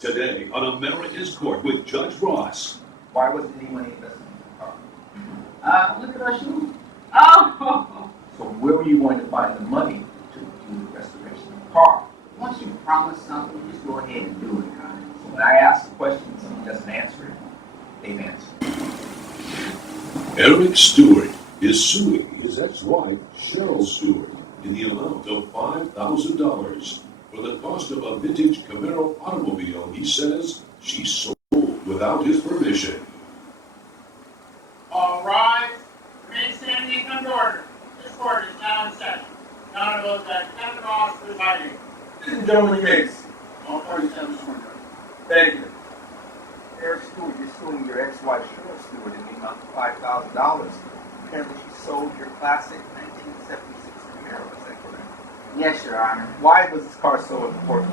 Today on America's Court with Judge Ross. Why wasn't any money invested in the car? Look at our shoes. Oh! So where were you going to find the money to do the restoration of the car? Once you promise something, just go ahead and do it, Connie. So when I ask a question and someone doesn't answer it, they've answered. Eric Stewart is suing his ex-wife, Cheryl Stewart, in the amount of $5,000 for the cost of a vintage Camaro automobile he says she sold without his permission. All rise. Remain standing and come to order. This court is now in session. Honorable Judge Kelvin presiding. Ladies and gentlemen, case. All parties have sworn. Thank you. Eric Stewart, you're suing your ex-wife, Cheryl Stewart, in the amount of $5,000. Apparently she sold your classic 1976 Camaro, is that correct? Yes, Your Honor. Why was this car so important?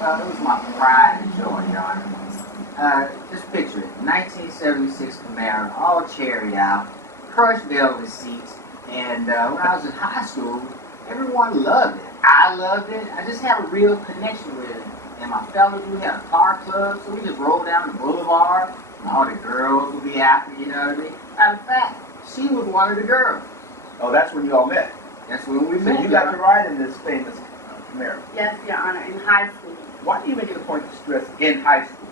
Well, it was my pride and joy, Your Honor. Just picture it. 1976 Camaro, all cherry out, crushed velvet seats, and when I was in high school, everyone loved it. I loved it. I just had a real connection with it. And my fellas, we had a car club, so we just rolled down the boulevard, and all the girls would be after, you know what I mean? Matter of fact, she was one of the girls. Oh, that's when you all met. That's when we So met. you got to ride in this famous Camaro. Yes, Your Honor, in high school. Why do you make it a point to stress in high school?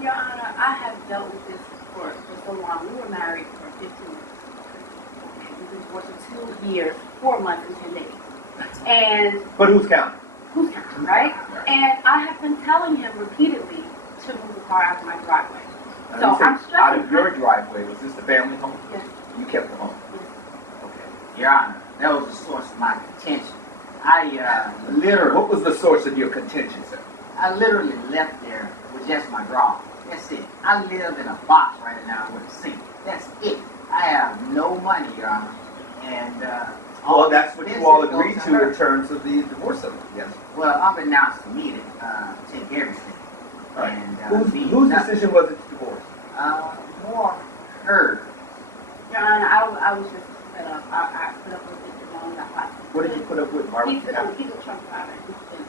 Your Honor, I have dealt with this for so long. We were married for 15 years. We were divorced for 2 years, 4 months, and 10 days. And But who's counting? who's counting, right? And I have been telling him repeatedly to move the car out of my driveway. Now, So you said I'm stressing. out of your driveway, was this the family home? Yes. You kept the home. Yes. Okay. Your Honor, that was the source of my contention. I What was the source of your contention, sir? literally left there with just my drawers. That's it. I live in a box right now with a sink. That's it. I have no money, Your Honor. And Well, that's what you all expenses go agreed to her. in terms of the divorce settlement, yes. Well, unbeknownst to me to take everything. All right. And Whose decision was it to divorce? More her. Your Honor, I was just fed up. I put up with it for long. What did you put up with? Why would you have He's a truck driver. He's been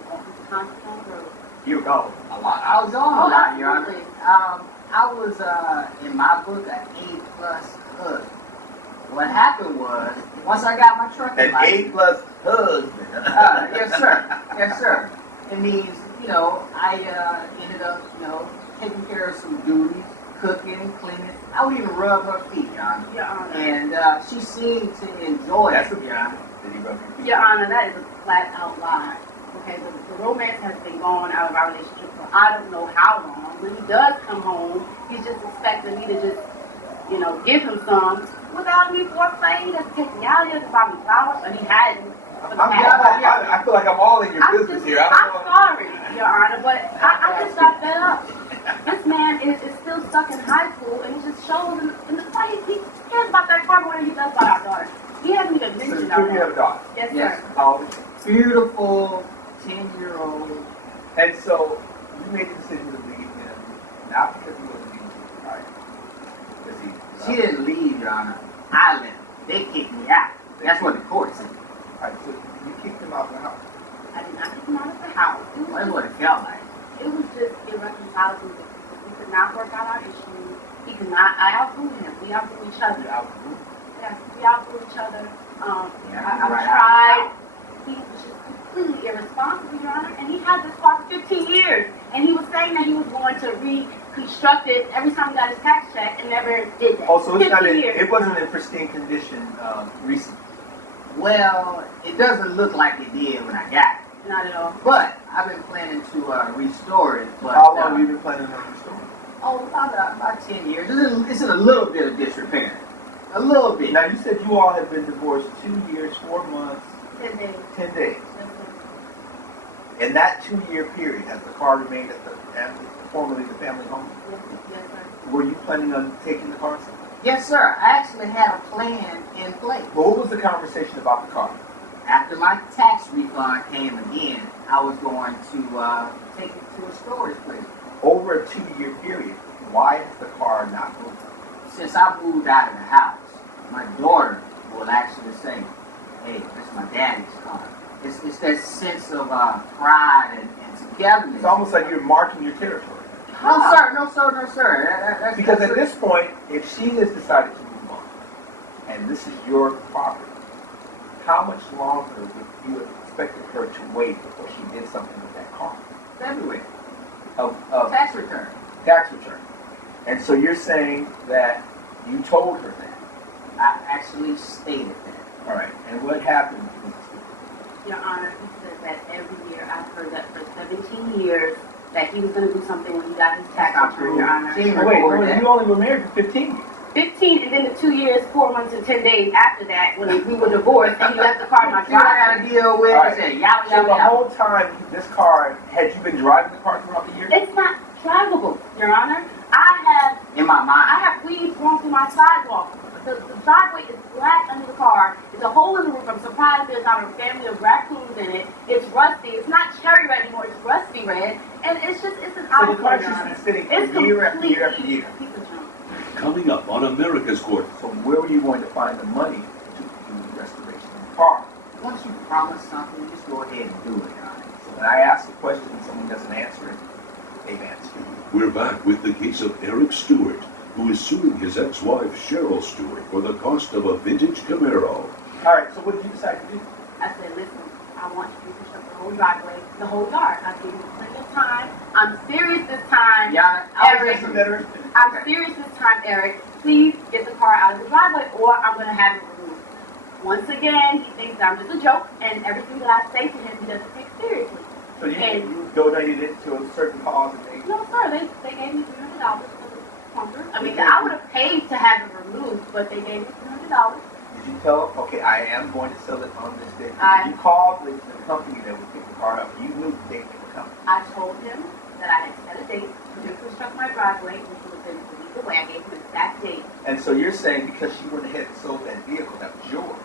constant on the road. you gone a lot? I was on a Oh, lot, Your Honor. absolutely. I was, in my book, an A+ husband. What happened was, once I got my trucking An license, A+ husband. yes, sir. Yes, sir. It means, I ended up, taking care of some duties, cooking, cleaning. I would even rub her feet, Your Honor. Your Honor. And she seemed to enjoy That's it, Your Honor. Did he rub your feet? Your Honor, that is a flat out lie. Okay, the romance has been gone out of our relationship for I don't know how long. When he does come home, he's just expecting me to just, give him some without any foreplay. He doesn't take me out here to buy me flowers, and he hadn't. I feel like I'm all in your business here. I I'm don't know. sorry, Your Honor, but I just got fed up. This man is still stuck in high school, and it just shows in the fight. He cares about that car more than he does about our daughter. He hasn't even So mentioned you our have a daughter. daughter. Yes, sir. Yes. How old is she? Beautiful 10-year-old. And so you made the decision to leave him, not because he wasn't being treated right. Because She didn't leave, Your Honor. I left. They kicked me out. That's what the court said. All right, so you kicked him out of the house. I did not kick him out of the house. That's what it felt like. It was just irreconcilable. We could not work out our issues. He could not. I outgrew him. We outgrew each other. Yes, we outgrew each other. I right tried. He was just completely irresponsible, Your Honor. And he had this car for 15 years. And he was saying that he was going to reconstruct it every time he got his tax check and never did that. Oh, so it's not 15 years. it wasn't in pristine condition recently. Well, it doesn't look like it did when I got it. Not at all. But I've been planning to restore it. But, How long have you been planning on restoring? Oh, about 10 years. It's in a little bit of disrepair. A little bit. Now you said you all have been divorced 2 years, 4 months, 10 days. 10 days. Yes, sir. In that 2-year period, has the car remained at the family, formerly the family home? Yes, sir. Were you planning on taking the car somewhere? Yes, sir. I actually had a plan in place. Well, what was the conversation about the car? After my tax refund came again, I was going to take it to a storage place. Over a 2-year period, why has the car not moved? Since I moved out of the house, my daughter will actually say, hey, that's my daddy's car. It's that sense of pride and togetherness. It's almost like you're marking your territory. No, sir. No, sir. No, sir. That's, Because that's at this point, if she has decided to move on, and this is your property, how much longer would you have expected her to wait before she did something with that car? February. Of Tax return. tax return. And so you're saying that you told her that. I actually stated that. All right. And what happened? Your Honor, he says that every year. I've heard that for 17 years that he was going to do something when he got his tax That's not return, true. Your Honor. She didn't Oh, wait, record no, that. you only were married for 15 years. 15, and then the 2 years, 4 months, and 10 days after that, when we were divorced, and he left the car in my See what I driveway. gotta deal with? All right. Say, yabba, So yabba, the yabba. whole time, this car, had you been driving the car throughout the year? It's not drivable, Your Honor. I In my mind. have weeds growing through my sidewalk. The driveway is black under the car. There's a hole in the roof. I'm surprised there's not a family of raccoons in it. It's rusty. It's not cherry red anymore. It's rusty red. And it's an So the outfit, car's Your just Honor. been sitting It's for year after completely year after year. a piece of junk. Coming up on America's Court. So where were you going to find the money to do the restoration of the car? Once you promise something, just go ahead and do it, Your Honor. So when I ask a question and someone doesn't answer it, they've answered it. We're back with the case of Eric Stewart, who is suing his ex-wife Cheryl Stewart for the cost of a vintage Camaro. All right, so what did you decide to do? I said, listen, I want you to construct the whole driveway, the whole yard. I've given you plenty of time. I'm serious this time. Your Honor, I was Eric, just Better? I'm serious this time, Eric. Please get the car out of the driveway or I'm going to have it removed. Once again, he thinks I'm just a joke and everything that I say to him, he doesn't take seriously. So you donated it to a certain cause and they... No, sir, they gave me $300 for the clunker. I mean, I would have paid to have it removed, but they gave me $300. Did you tell them, okay, I am going to sell it on this day? I- You called the company that would pick the car up. You knew the date they were coming. I told him that I had set a date to construct my driveway, which would have been a week away. I gave him that date. And so you're saying because she went ahead and sold that vehicle, that was yours.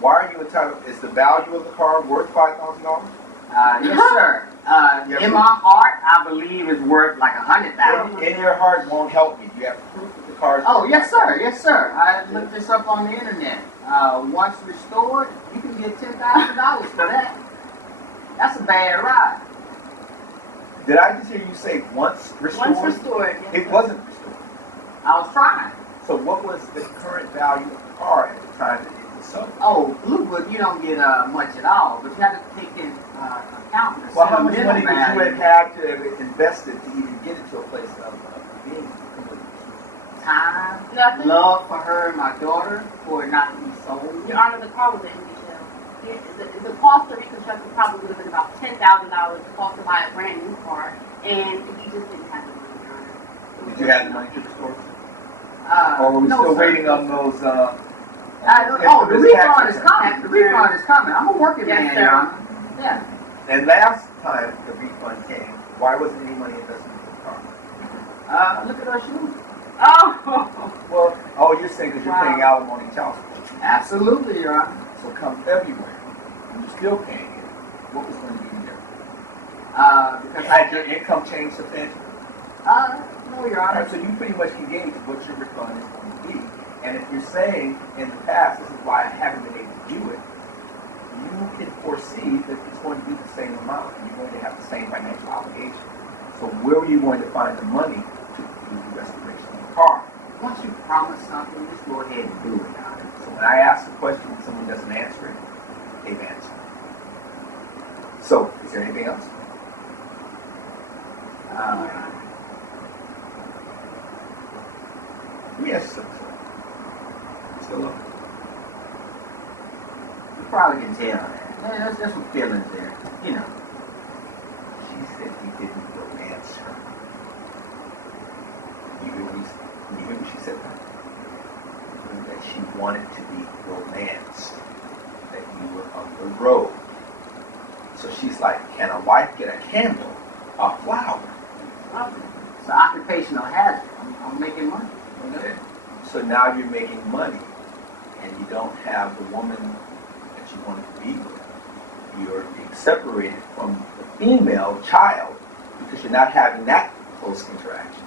Why are you entitled? Is the value of the car worth $5,000? yes, sir. In my heart, I believe it's worth like $100,000. In your heart won't help me. Do you have proof that the car is Oh, worth yes, $5,000? sir. Yes, sir. I looked this up on the internet. Once restored, you can get $10,000 for that. That's a bad ride. Did I just hear you say once restored? Once restored. Yes, It sir. wasn't restored. I was trying. So what was the current value of the car at the time that it was sold? Oh, Bluewood, you don't get much at all, but you have to take in account the Well, how much money sentimental would you value. have had to have invested to even get it to a place of being completely restored? Time, Nothing. love for her and my daughter, for it not to be sold. Your Honor, the car was in detail. The cost to reconstruct it probably would have been about $10,000. The cost to buy a brand new car, and he just didn't have the money, Your Honor. Did you have the money to restore it? Or were we no, still sir. waiting on those, Oh, the infamous tax refund is returns? coming. The refund is coming. I'm a working Yes, man, sir. Your Honor. Yeah. And last time the refund came, why wasn't any money invested in the car? Look at her shoes. Oh, Well, oh, you're saying because you're Wow. paying alimony and child support. Absolutely, Your Honor. So come February, and you're still paying it. What was going to be the difference? Because Had your income changed substantially? no, Your All Honor. right, so you pretty much can gauge what your refund is going to be. And if you're saying in the past, this is why I haven't been able to do it, you can foresee that it's going to be the same amount, and you're going to have the same financial obligation. So where are you going to find the money to do the restoration of the car? Once you promise something, just go ahead and do it, Your Honor. So when I ask a question and someone doesn't answer it, they've answered. So, is there anything else? Yes, sir. Still up. You probably can tell that. There's some feelings there. You know. She said he didn't romance her. You hear what she said? That she wanted to be romanced. That you were on the road. So she's like, can a wife get a candle, a flower? It's an occupational hazard. I'm making money. Okay. So now you're making money, and you don't have the woman that you wanted to be with. You're being separated from the female child because you're not having that close interaction.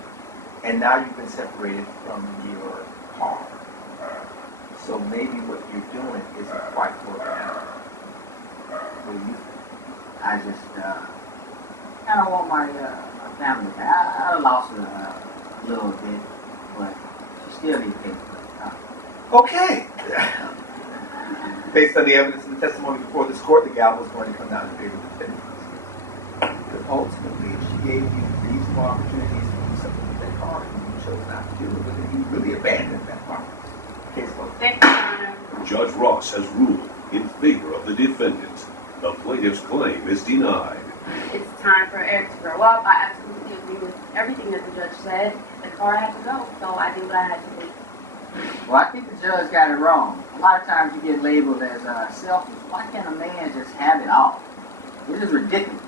And now you've been separated from your car. So maybe what you're doing isn't quite working out. What do you think? I just kind of want my, my family back. I lost her a little bit, but she still needs to pay for it. Okay. Based on the evidence and the testimony before this court, the gavel is going to come down in favor of the defendant. But ultimately, if she gave you reasonable opportunities to do something with that car, and you chose not to do it, but then you really abandoned that car. Case closed. Thank you, Your Honor. Judge Ross has ruled in favor of the defendant. The plaintiff's claim is denied. It's time for Eric to grow up. I absolutely agree with everything that the judge said. The car had to go, so I did what I had to do. Well, I think the judge got it wrong. A lot of times you get labeled as selfish. Why can't a man just have it all? This is ridiculous.